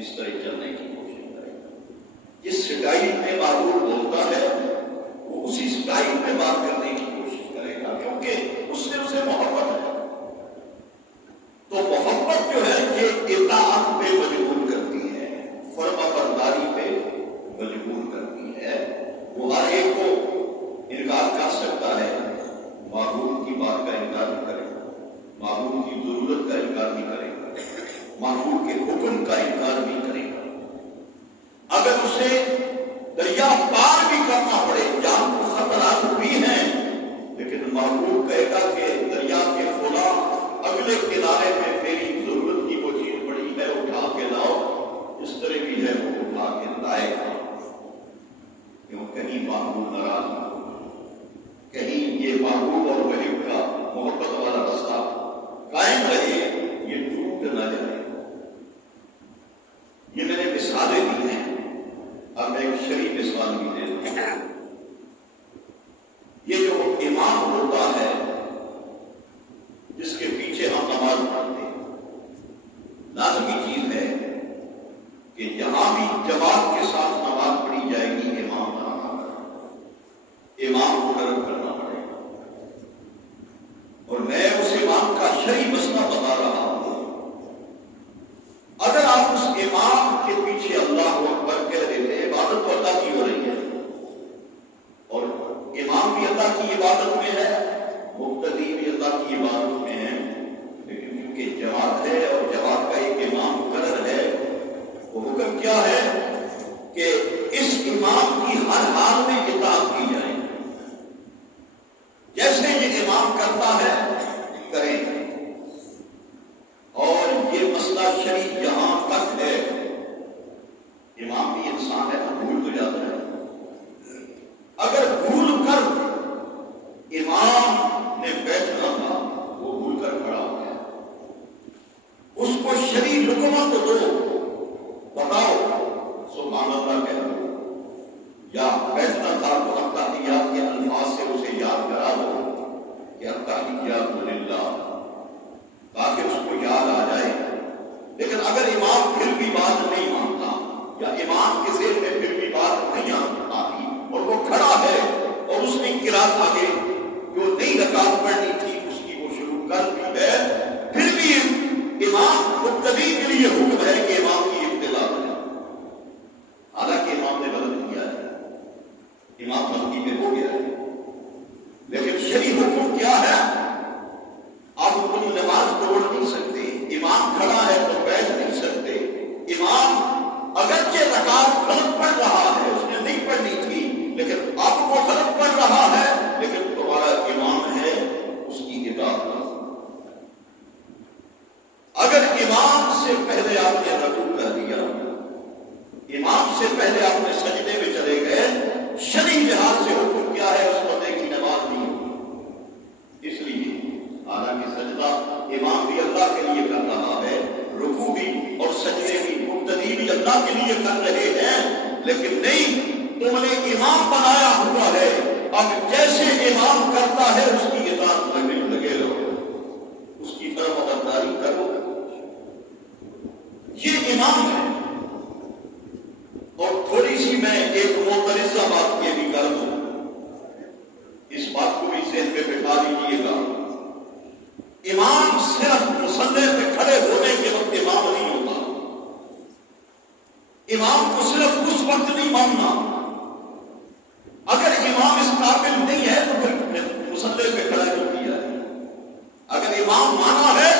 اس طرح چلنے کی کوشش کرے گا. جس سٹائل میں معبود بولتا ہے وہ اسی سٹائل میں بات کرنے کی کوشش کرے گا، کیونکہ اس سے اسے محبت ہے. تو محبت جو ہے یہ اطاعت پہ مجبور کرتی ہے، فرما برداری پہ مجبور کرتی ہے. وہ ہر ایک کو انکار کر سکتا ہے، معبود کی بات کا انکار نہیں کرے گا، معبود کی ضرورت کا انکار نہیں کرے گا، معبود کے حکم کا انکار نہیں کرے گا. اگر اسے دریا پار بھی کرنا پڑے، جان کو خطرات بھی ہیں، لیکن معبود کہے گا کہ دریا کے فلاں اگلے کنارے میں میری ضرورت کی وہ چیز پڑی ہے، اٹھا کے لاؤ. اس طرح بھی ہے وہ اٹھا کے لائے گا. کیوں؟ کہیں معبود ناراض نہ ہو، کہیں یہ معبود اور وہی کا محبت والا رستہ قائم رہے، یہ ٹوٹ نہ جائے. یہ میں نے مثالیں دی ہیں، اب میں ایک شرعی مثال بھی دے دوں. یہ جو امام ہوتا ہے جس کے پیچھے ہم نماز پڑھتے ہیں، لازمی چیز ہے کہ جہاں بھی جماعت کے ساتھ نماز پڑھی جائے گی امام بنانا ہے، امام مقرر کرنا پڑے گا. اور میں اس امام کا شرعی مسئلہ بتا رہا ہوں. اگر آپ اس امام کے پیچھے اللہ اکبر کہہ دیتے، عبادت تو اللہ کی ہو رہی ہے اور امام بھی اللہ کی عبادت میں ہے، مقتدی بھی اللہ کی عبادت میں ہے، لیکن کیونکہ جماعت ہے اور جماعت کا ایک امام مقرر ہے، وہ حکم کیا ہے کہ اس امام کی ہر حال میں اطاعت کی جائے. جیسے یہ امام کرتا ہے کریں. اور یہ مسئلہ شرعی یہاں تک ہے، امام بھی انسان ہے تو بھول تو جاتا ہے. اگر بھول کر امام نے بیٹھنا تھا، وہ بھول کر کھڑا ہو گیا، اس کو شرعی لقمہ تو دو، بتاؤ سبحان اللہ کہہ دو، یا بیٹھنا تھا تو التحیات کے الفاظ سے اسے یاد کرا دو کہ التحیات للہ، تاکہ اس کو یاد آ جائے. لیکن اگر امام پھر بھی بات نہیں مانتا یا امام کے ذہن میں پھر بھی بات نہیں آتی اور وہ کھڑا ہے اور اس نے قرات آگے جو نئی رکعت پڑھنی تھی اس کی وہ شروع کر دی ہے، پھر بھی امام مقتدی کے لیے حکم ہے کہ امام کی ابتدا کرے. حالانکہ امام نے غلط کیا ہے، امام غلطی پہ ہو گیا ہے، لیکن شرعی حکم کیا ہے؟ آپ تم نماز توڑ نہیں سکتے، امام کھڑا ہے تو بیٹھ نہیں سکتے. امام اگرچہ رکعت غلط پڑھ رہا ہے، اس نے نہیں پڑھنی تھی، لیکن آپ کو غلط پڑھ رہا ہے، لیکن تمہارا امام ہے، اس کی اطاعت کرو. اگر امام سے پہلے آپ نے رکوع کر دیا، امام سے پہلے آپ نے سجدے میں چلے گئے، شرعی لحاظ سے حکم کیا ہے؟ اس بندے کی نماز نہیں ہوگی. اس لیے حالانکہ سجدہ امام بھی اللہ کے لیے کر رہا ہے، رکوع بھی اور سجدے بھی مقتدی بھی اللہ کے لیے کر رہے ہیں، لیکن نہیں، تم نے امام بنایا ہوا ہے، اب جیسے امام کرتا ہے اس کی اطاعت لگے رہو، اس کی فرمانبرداری کرو. یہ امام ہے. اور تھوڑی سی میں ایک معترضہ بات یہ بھی کر دوں، اس بات کو بھی ذہن پہ بٹھا لیجیے گا. امام صرف مصلی پہ کھڑے ہونے کے وقت امام نہیں ہوتا. امام کو صرف اس وقت نہیں ماننا. اگر امام اس قابل نہیں ہے تو پھر مصلی پہ کھڑا کیوں کیا ہے؟ اگر امام مانا ہے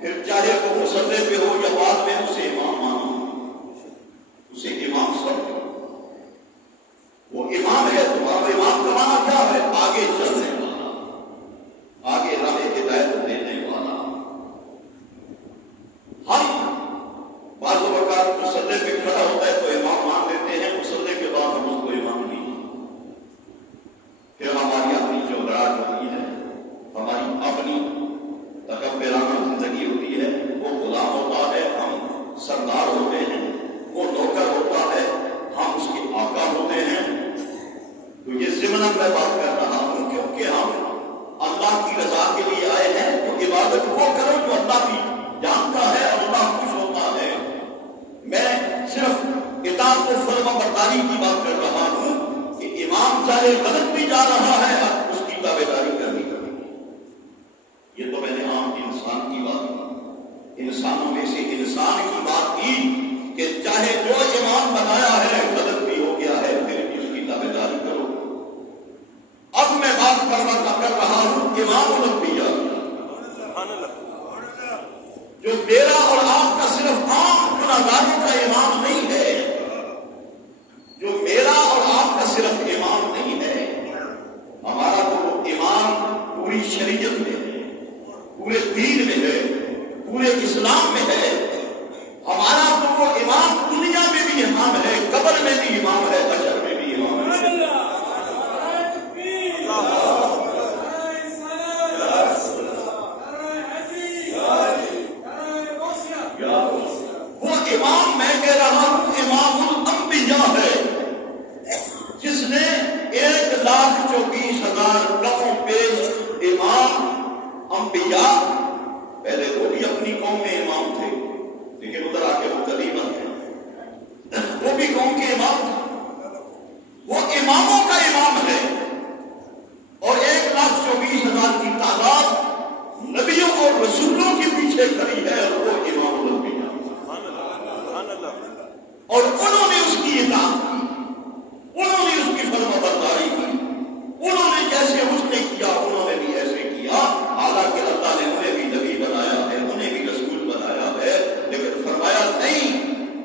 پھر چاہے وہ مصلی پہ ہو یا بعد میں اسے امام مانو، اسے امام سمجھو. وہ امام ہے. تمہارا امام کا مانا کیا ہے؟ آگے چلنے والا، آگے راہ ہدایت دینے والا. ہم بعض اوقات مصلی پہ کھڑا ہوتا ہے تو امام مان لیتے ہیں، مصلی کے بعد ہم اس کو امام نہیں مانتے. پھر ہماری اپنی چودراہٹ ہوتی ہے، ہماری اپنی تکبرانہ زندگی ہوتی ہے. وہ غلام ہوتا ہے، ہم سردار ہوتے ہیں. وہ نوکر ہوتا ہے، ہم اس کے آقا ہوتے ہیں. تو یہ ضمن میں بات کر رہا ہوں، کیونکہ ہم اللہ کی رضا کے لیے آئے ہیں تو عبادت وہ کرو جو اللہ کی جانتا ہے اور اللہ خوش ہوتا ہے. برداری کی بات کر رہا ہوں کہ امام چاہے غلط بھی جا رہا ہے اس کی تابع داری کرنی پڑے گی. یہ تو میں نے عام انسان کی بات کی، انسانوں میں سے انسان کی بات کی کہ چاہے جو امام بنایا ہے غلط بھی ہو گیا ہے پھر بھی اس کی تابع داری کرو. اب میں بات کر رہا ہوں امام الانبیاء، جو میرا اور آپ کا صرف عام گناہگاروں کا امام نہیں ہے، جو میرا اور آپ کا صرف امام نہیں ہے، ہمارا تو امام پوری شریعت میں ہے، پورے دین میں ہے، پورے اسلام میں ہے. ہمارا تو وہ امام دنیا میں بھی امام ہے، قبر میں بھی امام ہے، حشر میں بھی امام ہے. وہ امام میں کہہ رہا ہوں امام الانبیاء ہے، جس نے 1,24,000 کم پیش امام انبیاء، پہلے وہ بھی اپنی قوم میں امام تھے لیکن ادھر آ کے وہ کلیمہ تھے، وہ بھی قوم کے امام تھے. وہ اماموں کا امام ہے اور 1,24,000 کی تعداد نبیوں اور رسولوں کے پیچھے کھڑی ہے اور وہ امام الانبیاء، اور انہوں نے اس کی اطاعت کی، انہوں نے اس کی فرما برداری کی، انہوں نے جیسے اس نے کیا انہوں نے بھی ایسے کیا. حالانکہ اللہ نے انہیں بھی نبی بنایا ہے، انہیں بھی رسول بنایا ہے، لیکن فرمایا نہیں،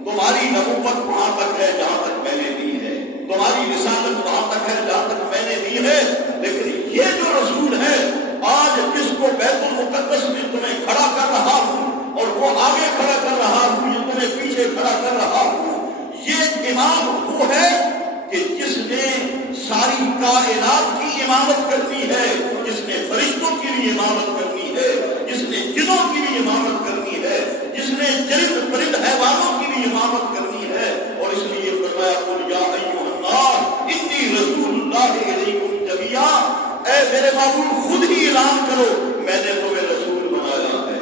تمہاری نبوت وہاں تک ہے جہاں تک میں نے دی ہے، تمہاری رسالت وہاں تک ہے جہاں تک میں نے دی ہے، لیکن یہ جو رسول ہے آج جس کو بیت المقدس میں تمہیں کھڑا کر رہا ہوں اور وہ آگے کھڑا کر رہا ہوں، یہ تمہیں پیچھے کھڑا کر رہا ہوں، یہ امام وہ ہے کہ جس نے ساری کائنات کی امامت کرنی ہے، جس نے فرشتوں کی بھی امامت کرنی ہے، جس نے جنوں کی بھی امامت کرنی ہے، جس نے چرند پرند حیوانوں کی بھی امامت کرنی ہے. اور اس لیے فرمایا قل یا ایھا الناس انی رسول اللہ الیکم جمیعا، اے میرے معبود خود ہی اعلان کرو میں نے تمہیں رسول بنایا ہے،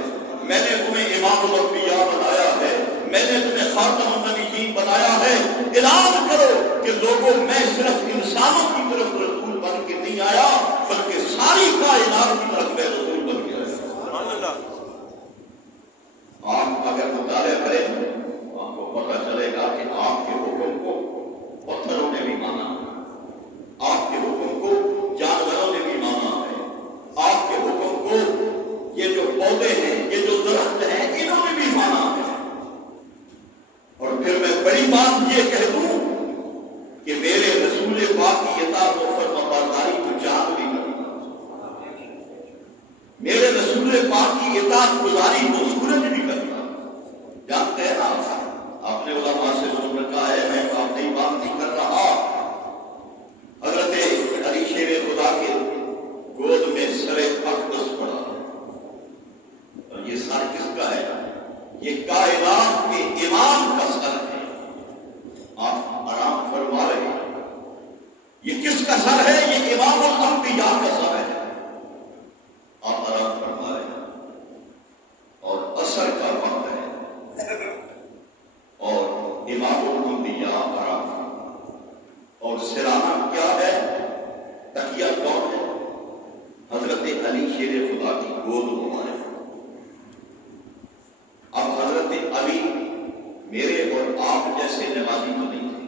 میں نے تمہیں امام الانبیاء بنایا ہے، میں نے تمہیں خاتم النبیین بنایا ہے. اعلان کرو کہ لوگوں میں صرف انسانوں کی طرف رسول بن کے نہیں آیا بلکہ ساری کائنات کی طرف میں رسول بن کے آیا. آپ اگر مطالعہ کریں تو آپ کو پتہ چلے گا کہ آپ کے حکم کو پتھروں نے بھی مانا، آپ کے حکم کو جانوروں نے بھی مانا ہے، آپ کے حکم کو یہ جو پودے ہیں، یہ جو درخت ہیں، انہوں نے بھی مانا ہے. اور پھر میں بڑی بات یہ کہہ دوں کہ میرے رسول پاک کی اطاعت و فرما برداری تو چاند بھی کرنا، میرے رسول پاک کی اطاعت گزاری تو سورج بھی کرنا. جانتے ہیں نا آپ نے علماء سے سن رکھا ہے، میں آپ نئی بات نہیں کر رہا. حضرت علی شیر خدا کے گود میں سر اقدس پڑا، اور یہ سر کس کا ہے؟ یہ کائنات کے امام کا سر ہے. آپ آرام فرما رہے ہیں، یہ کس کا سر ہے؟ یہ امام الانبیاء کا سر ہے. آپ آرام فرما رہے ہیں، اور اثر کا وقت ہے اور امام الانبیاء آرام فرما. اور سرانہ کیا ہے؟ تکیہ کون ہے؟ حضرت علی شیر خدا کی گود مبارک. اب حضرت علی میرے اور آپ جیسے نمازی تو نہیں تھے،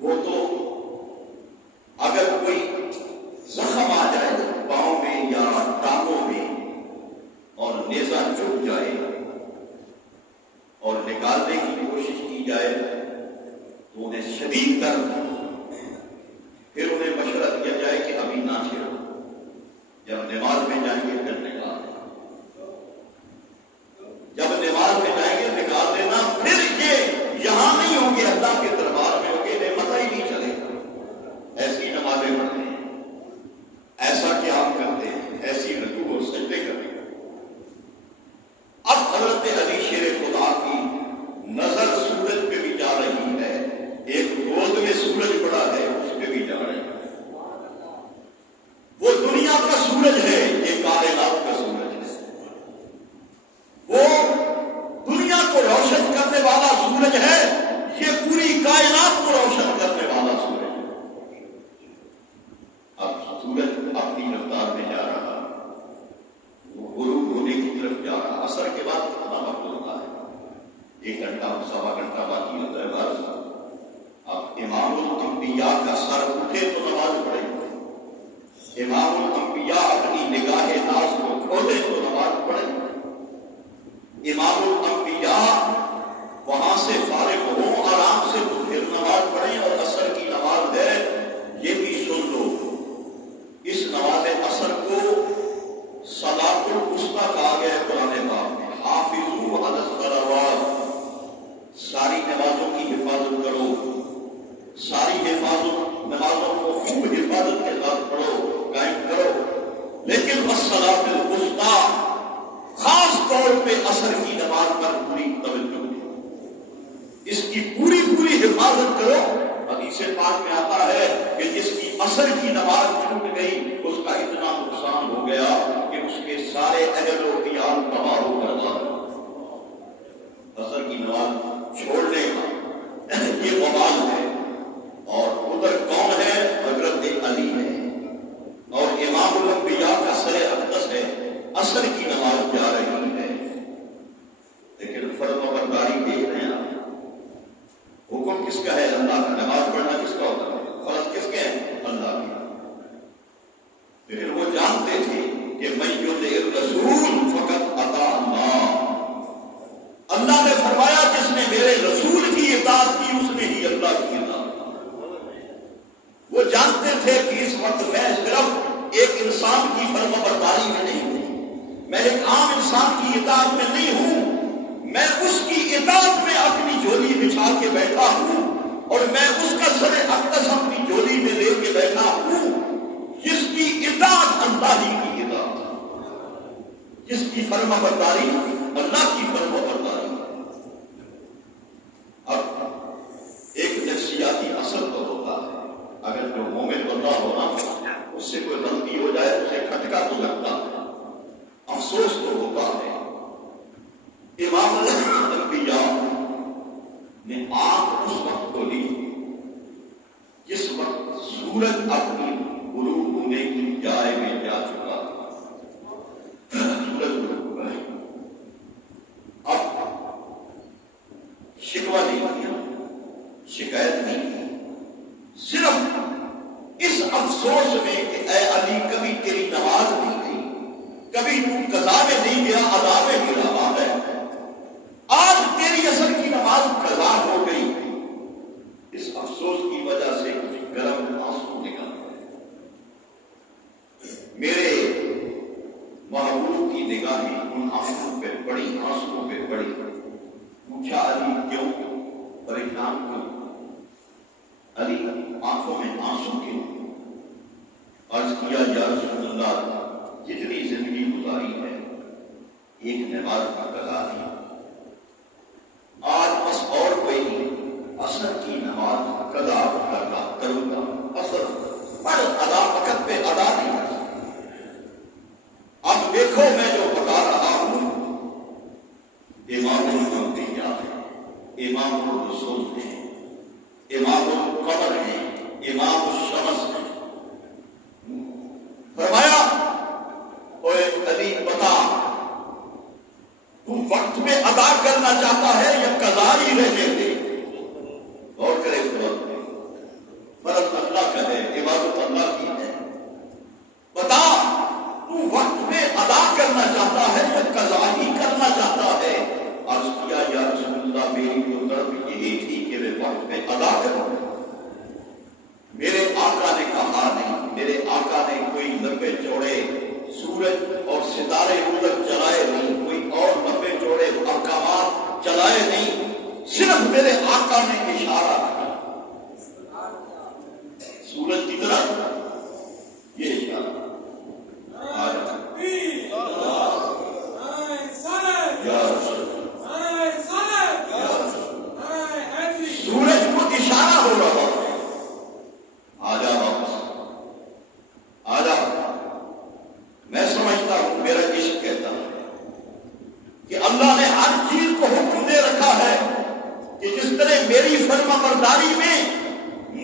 وہ تو اگر کوئی زخم آ جائے پاؤں میں یا ٹانگوں میں اور نیزہ چپ جائے اور نکالنے کی کوشش کی جائے تو انہیں شدید درد، پھر انہیں مشورہ دیا جائے کہ ابھی نہ چھیڑو، جب نماز میں جائیں گے پھر نکال دینا، جب نماز میں جائیں گے نکال دینا، پھر یہ یہاں نہیں ہوں گے اللہ کے دربار میں ہوں گے، انہیں پتہ ہی نہیں چلے گا. ایسی نمازیں پڑھتے ہیں، ایسا قیام کرتے ہیں، ایسی رکوع و سجدے کرتے ہیں. اب حضرت علی شیر خدا کی نظر سورج پہ بھی جا رہی ہے، ایک گود میں سورج 1 گھنٹہ 1.25 گھنٹہ باقی ہوتا ہے بس. اب امام الانبیاء کا سر اٹھے تو نماز پڑھے. امام الانبیاء اپنی نگاہ ناز کو کھولے تو نماز پڑھے. امام الانبیاء وہاں سے فارغ ہوں آرام سے تو پھر نماز پڑھیں. اور عصر کی نماز ہے یہ بھی سن لو. اس نماز عصر کو صلاۃ الوسطیٰ کہا گیا ہے قرآن پاک میں. حافظوا علی الصلوات، ساری نمازوں کی حفاظت کرو. ساری نمازوں کو خوب حفاظت کے ساتھ پڑھو، قائم کرو. لیکن والصلاۃ الوسطیٰ، خاص طور پہ عصر کی نماز پر پوری توجہ دو. اس کی پوری حفاظت کرو. حدیث پاک میں آتا ہے کہ جس کی عصر کی نماز چھوٹ گئی اس کا اتنا نقصان ہو گیا کہ اس کے سارے اہل و عیال تباہ ہو کر جا رہے. عصر کی نماز چھوڑنے کا یہ وبال ہے. اور ادھر کون ہے؟ حضرت علی ہے اور امام الانبیاء کا سر اقدس ہے. عصر کی نماز جا رہی ہے لیکن فرض و برداری دیکھ رہے ہیں. حکم کس کا ہے؟ اللہ کا. نماز پڑھنا کس کا ہوتا ہے؟ فرض کس کے ہیں؟ اللہ کے. لیکن وہ جانتے تھے کہ من یطع الرسول فقد اطاع اللہ. اللہ نے فرمایا جس نے میرے رسول کی اطاعت کی اس نے ہی اللہ کی اطاعت کی. وہ جانتے تھے کہ اس وقت میں صرف ایک انسان کی فرما برداری میں نہیں ہوں، میں ایک عام انسان کی اطاعت میں نہیں ہوں. میں اس کی اطاعت میں اپنی جھولی بچھا کے بیٹھا ہوں اور میں اس کا سر اقدس اپنی جھولی میں لے کے بیٹھا ہوں جس کی اطاعت اللہ ہی کی اطاعت، جس کی فرما برداری اللہ کی فرما برداری. اب ایک نفسیاتی اثر تو ہوتا ہے. اگر جو مومن بندہ ہونا اس سے کوئی غلطی ہو جائے اسے کھٹکا تو لگتا ہے، افسوس تو ہوتا ہے. امام الانبیاء نے آنکھ اس وقت کھولی جس وقت سورج اپنی غروب ہونے کی جائے میں جا چکا تھا. سورج غروب ہوا ہے. اب شکوہ نہیں کیا، شکایت نہیں کی، صرف اس افسوس میں کہ اے علی کبھی تیری نماز نہیں گئی، کبھی تو قضا میں نہیں گیا ادا میں ہی رہا ہے، آج تیری عصر کی نماز قضا ہو گئی. اس افسوس کی وجہ سے کچھ گرم آنسو نکل گئے. میرے محبوب کی نگاہیں ان آنسوؤں پہ پڑی، آنسوؤں پہ پڑی. پوچھا علی کیوں پریشان کیوں؟ علی آنکھوں میں آنسو کیوں؟ عرض کیا یا رسول اللہ جتنی زندگی گزاری ہے ایک نماز کا قضا نہیں، آج بس اور کوئی نہیں، عصر کی نماز قضا کروں گا. عصر پر ادا وقت پہ ادا نہیں کر سکتا. اب دیکھو میں جو بتا رہا ہوں امام الانبیاء ہے، امام الرسول ہے، امام القمر ہے، امام الشمس ہے. فرمایا اوے علی بتا تم وقت میں ادا کرنا چاہتا ہے یا قضا ہی رہنے دے؟ غور کرے فرض اللہ کا ہے، عبادت اللہ کی ہے. بتا تو وقت میں ادا کرنا چاہتا ہے یا قضا ہی کرنا چاہتا ہے؟ عرض کیا یا رسول اللہ میری تو طرف یہی تھی کہ میں وقت میں ادا کروں. میرے آقا نے کہا نہیں، میرے آقا نے کوئی لمبے چوڑے سورج اور ستارے ادھر چلائے نہیں، کوئی اور لمبے چوڑے احکامات چلائے نہیں، صرف میرے آقا نے اشارہ کیا سورج کی طرف. یہ اشارہ سورج کو اشارہ ہو رہا ہے آجا واپس آجا. میں سمجھتا ہوں میرا عشق کہتا ہے کہ اللہ نے ہر چیز کو حکم دے رکھا ہے کہ جس طرح میری فرما برداری میں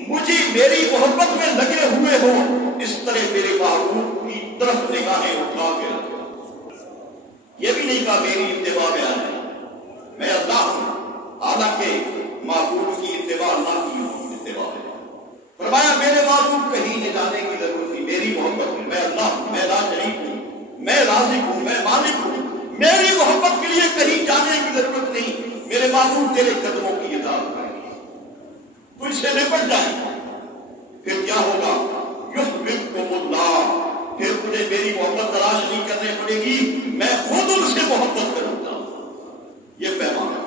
مجھے میری محبت میں لگے ہوئے ہو اس طرح میرے محبوب کی طرف نگاہیں اٹھا کے رکھو. یہ بھی نہیں کہا میری اتباع میں آنے، میں اللہ ہوں حالانکہ معبود کی اتباع اللہ کی اتباع ہے۔ فرمایا میرے معبود کہیں لے جانے کی ضرورت نہیں، میری محبت میں، میں اللہ ہوں، میں لا شریک ہوں، میں رازق ہوں، میں مالک ہوں، میری محبت کے لیے کہیں جانے کی ضرورت نہیں، میرے معبود تیرے قدموں کی اطاعت کریں گے، تجھ سے نپٹ جائیں گے۔ پھر کیا ہوگا؟ یحببکم اللہ، پھر تجھے میری محبت تلاش نہیں کرنے پڑے گی، میں خود ان سے محبت کروں گا۔ یہ پیغام ہے۔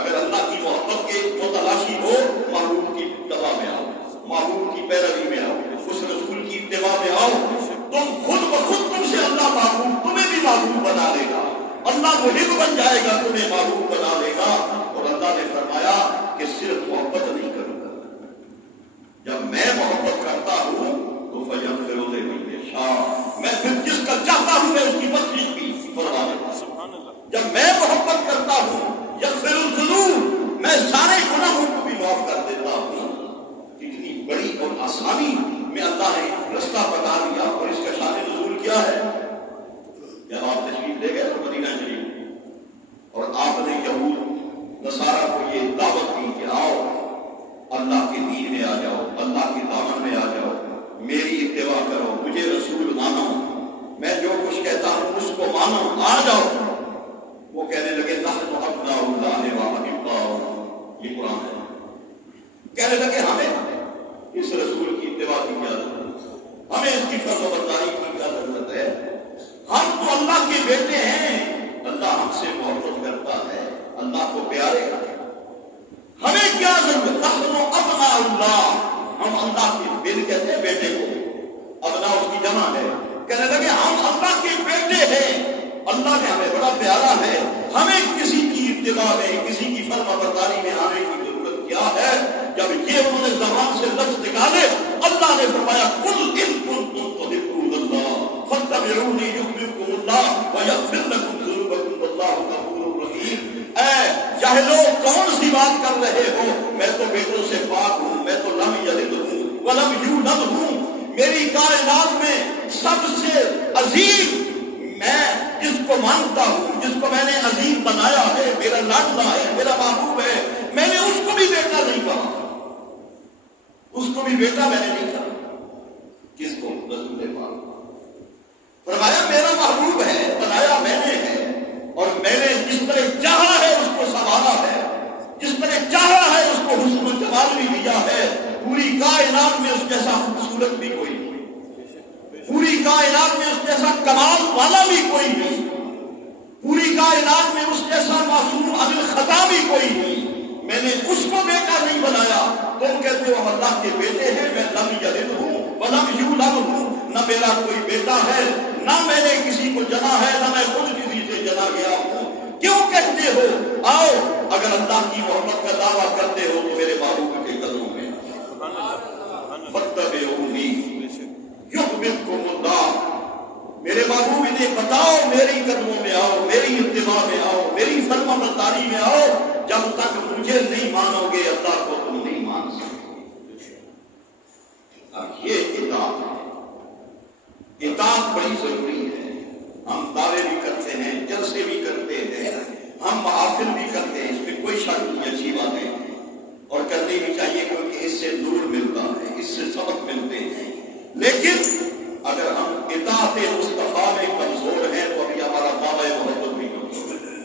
اگر اللہ کی محبت کے متلاشی ہو، محبوب کی اتباع میں آؤ، محبوب کی پیروی میں آؤ، اس رسول کی اتباع میں آؤ، تم خود بخود تم سے اللہ محبوب تمہیں بھی محبوب بنا لے گا، اللہ محب بن جائے گا، تمہیں محبوب بنا لے گا۔ اور اللہ نے فرمایا کہ صرف محبت نہیں کروں گا، جب میں محبت کرتا ہوں تو فیغفر لمن یشاء، میں پھر جس کا چاہتا ہوں میں اس کی بخشش بھی فرما دیتا ہوں۔ جب میں محبت کرتا ہوں یغفر الذنوب، میں سارے گناہوں کو بھی معاف کر دیتا ہوں۔ کتنی بڑی اور آسانی میں اللہ نے رستہ بتا دیا۔ اور اس کا شان نزول کیا ہے؟ جب آپ تشریف لے گئے تو مدینہ شریف، اور آپ نے یہود نصارہ کو یہ دعوت دی کہ آؤ اللہ کے دین میں آ جاؤ، اللہ کے دامن میں آ جاؤ، میری اتباع کرو، مجھے رسول مانو، میں جو کچھ کہتا ہوں اس کو مانو، آ جاؤ۔ وہ کہنے لگے نحن ابناء اللہ واحباؤہ، یہ قرآن ہے۔ کہنے لگے ہمیں اس رسول کی اتباع کی کیا ضرورت ہے، ہمیں اس کی فرمانبرداری کی کیا ضرورت ہے، ہم تو اللہ کے بیٹے ہیں، اللہ ہم سے محبت کرتا ہے، اللہ کو پیارے ہیں، ہمیں کیا ضرورت، نحن ابناء اللہ، ہم اللہ کے بیٹے، کہتے ہیں بیٹے کو، ابناء اس کی جمع ہے۔ کہنے لگے ہم اللہ کے بیٹے ہیں، اللہ نے ہمیں بڑا پیارا ہے، ہمیں کسی کی اتباع میں، کسی کی فرما برداری میں آنے کی ضرورت کیا ہے۔ جب یہ انہوں نے زبان سے لفظ نکالے، اللہ نے فرمایا قل ان کنتم تحبون اللہ فاتبعونی یحببکم اللہ ویغفر لکم ذنوبکم واللہ غفور رحیم۔ اے جاہلو، کون سی بات کر رہے ہو، میں تو بیٹوں سے پاک ہوں، میں تو لم یلد ہوں ولم یولد ہوں، میری کائنات میں سب سے عظیم میں جس کو مانتا ہوں، جس کو میں نے عظیم بنایا ہے، میرا لاڈلا ہے، میرا محبوب ہے، میں نے اس کو بھی بیٹا نہیں کہا، اس کو بھی بیٹا میں نے نہیں کہا۔ کس کو؟ رسول پاک۔ فرمایا میرا محبوب ہے، بنایا میں نے ہے، اور میں نے جس طرح چاہا ہے اس کو سنبھالا ہے، جس طرح چاہا ہے اس کو حسن و جمال بھی دیا ہے۔ پوری کائنات میں اس جیسا خوبصورت بھی کوئی نہیں، پوری کائنات میں اس جیسا کمال والا بھی کوئی نہیں، پوری کائنات میں اس جیسا معصوم عن الخطا بھی کوئی نہیں۔ میں نے اس کو بیٹا نہیں بنایا۔ تم کہتے ہو ہم اللہ کے بیٹے ہیں، میں لم یلد ہوں ولم یولد ہوں، نہ میرا کوئی بیٹا ہے، نہ میں نے کسی کو جنا ہے، نہ میں خود کسی سے جنا گیا ہوں۔ کیوں کہتے ہو؟ آؤ، اگر اللہ کی محبت کا دعویٰ کرتے ہو تو میرے محبوب کے قدموں میں فاتبعونی یحببکم اللہ، میرے محبوب نے بتاؤ میری قدموں میں آؤ، میری اتباع میں آؤ، میری فرما برداری میں آؤ۔ جب تک مجھے نہیں مانو گے اللہ کو تم نہیں مان سکتے۔ اب یہ اطاعت ہے، اطاعت بڑی ضروری ہے۔ ہم دعوے بھی کرتے ہیں، جلسے بھی کرتے ہیں، ہم محافل بھی کرتے ہیں، اس میں کوئی شک نہیں، اچھی بات ہے اور کرنی بھی چاہیے، کیونکہ اس سے نور ملتا ہے، اس سے سبق ملتے ہیں۔ لیکن اگر ہم اطاعت مصطفیٰ میں کمزور ہیں تو ابھی ہمارا دعوی محبت بھی کمزور ہے۔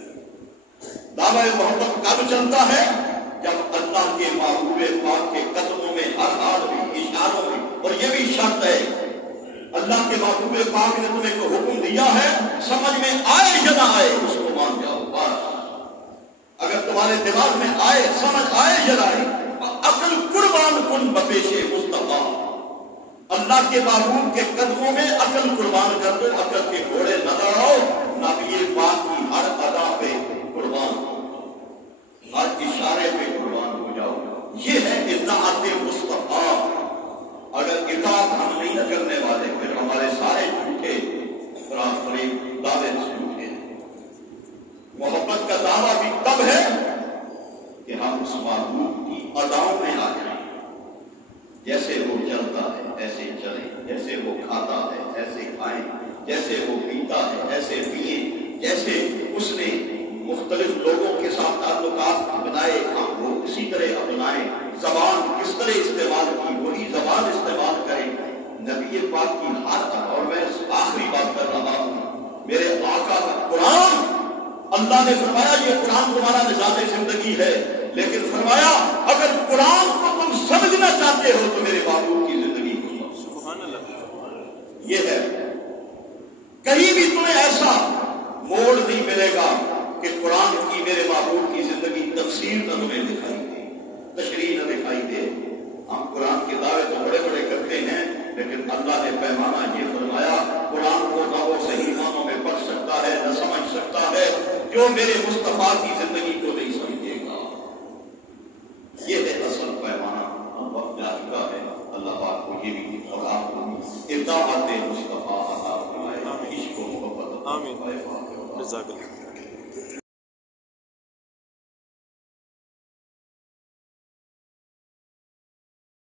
دعوی محبت کب چلتا ہے؟ جب اللہ کے محبوب پاک کے قدموں میں ہر حال میں، اشاروں میں، اور یہ بھی شرط ہے اللہ کے محبوب پاک نے تمہیں کوئی حکم دیا ہے، سمجھ میں آئے یا نہ آئے اس کو مان جاؤ بس۔ اگر تمہارے دماغ میں آئے، سمجھ آئے یا نہ آئے، عقل قربان کن بپیش مصطفیٰ، اللہ کے محبوب کے قدموں میں عقل قربان کر دو، عقل کے گھوڑے نہ دوڑاؤ، نبی پاک کی ہر ادا پہ قربان ہو، ہر اشارے پہ قربان ہو جاؤ۔ یہ ہے اطاعت مصطفیٰ۔ اگر اطاعت ہم نہیں کرنے والے، پھر ہمارے سارے جھوٹے فریب دعوے جھوٹے ہیں۔ محبت کا دعویٰ بھی تب ہے کہ ہم اس محبوب کی اداؤں میں آ جائیں، جیسے وہ چلتا ہے ایسے چلیں، جیسے وہ کھاتا ہے ایسے کھائیں، جیسے وہ پیتا ہے ایسے پیئیں، جیسے اس نے مختلف لوگوں کے ساتھ تعلقات بنائے یہ بات کی حد تک، اور میں آخری بات کر رہا ہوں، میرے آقا کا قرآن، اللہ نے فرمایا یہ قرآن تمہارا نظام زندگی ہے، لیکن فرمایا اگر قرآن کو تم سمجھنا چاہتے ہو تو میرے محبوب کی زندگی کو سمجھو۔ سبحان اللہ۔ یہ ہے، کہیں بھی تمہیں ایسا موڑ نہیں ملے گا کہ قرآن کی، میرے محبوب کی زندگی تفسیر نہ تمہیں دکھائی دے، تشریح نہ دکھائی دے۔ ہم قرآن کے دعوے تو بڑے بڑے کرتے ہیں، لیکن اللہ نے پیمانہ یہ فرمایا قرآن کو نہ وہ صحیح معنوں میں پڑھ سکتا ہے، نہ سمجھ سکتا ہے، جو میرے مصطفیٰ کی زندگی